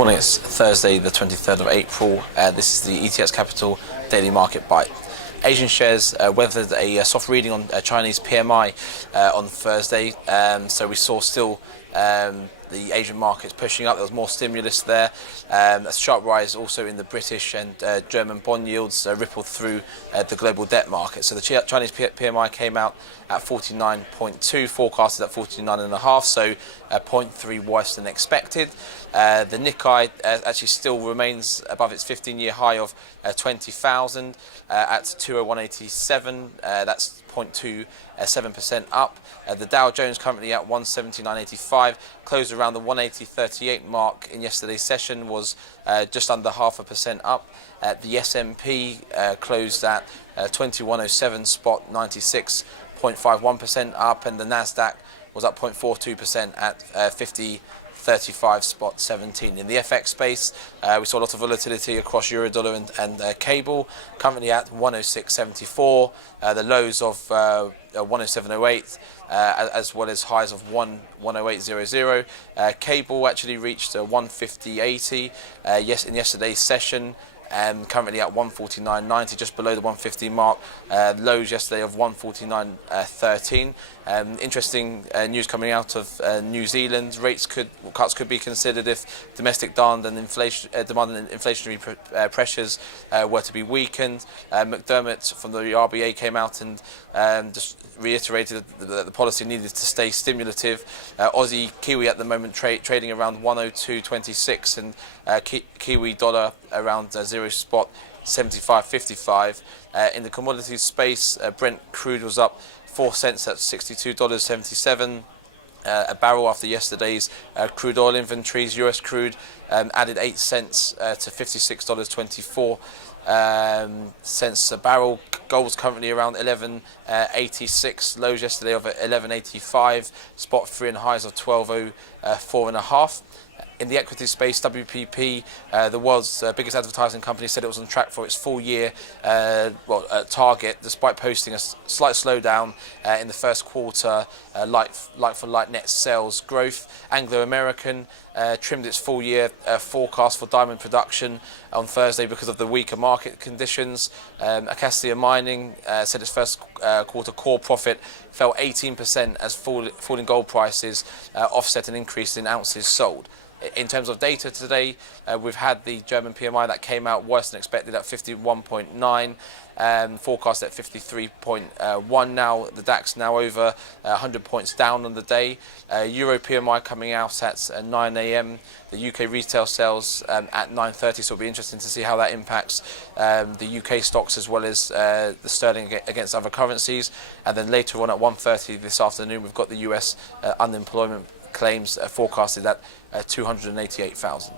morning, it's Thursday the 23rd of April. This is the ETX Capital Daily Market Bite. Asian shares weathered a soft reading on Chinese PMI on Thursday, so we saw still the Asian markets pushing up. There was more stimulus there. A sharp rise also in the British and German bond yields rippled through the global debt market. So the Chinese PMI came out at 49.2, forecasted at 49.5, so 0.3 worse than expected. The Nikkei actually still remains above its 15-year high of 20,000 at 201.87. That's 0.27% up. The Dow Jones currently at 179.85, closed around the 180.38 mark in yesterday's session, was just under 0.5% up. The S&P closed at 2107 spot 96.51% up, and the Nasdaq was up 0.42% at 50.35 spot 17. In the FX space, we saw a lot of volatility across Eurodollar and cable, currently at 106.74, the lows of 107.08, as well as highs of 108.00. Cable actually reached 150.80 in yesterday's session, currently at 149.90, just below the 150 mark. Lows yesterday of 149.13. Interesting news coming out of New Zealand. Cuts could be considered if domestic demand and inflationary pressures were to be weakened. McDermott from the RBA came out and just reiterated that the policy needed to stay stimulative. Aussie Kiwi at the moment trading around 102.26, and Kiwi dollar around 0 spot 75.55. In the commodities space, Brent crude was up 4 cents at $62.77 a barrel after yesterday's crude oil inventories. US crude added 8 cents to $56.24 cents a barrel. Gold's currently around 11.86, lows yesterday of 11.85, spot 3 and highs of 12.04.5. In the equity space, WPP, the world's biggest advertising company, said it was on track for its full-year target, despite posting a slight slowdown in the first quarter, like-for-like net sales growth. Anglo American trimmed its full-year forecast for diamond production on Thursday because of the weaker market conditions. Acacia Mining said its first quarter core profit fell 18% as falling gold prices offset an increase in ounces sold. In terms of data today, we've had the German PMI that came out worse than expected at 51.9, forecast at 53.1 now. The DAX now over 100 points down on the day. Euro PMI coming out at 9 a.m. The UK retail sales at 9:30, so it'll be interesting to see how that impacts the UK stocks as well as the sterling against other currencies. And then later on at 1:30 this afternoon, we've got the US unemployment claims forecasted at 288,000.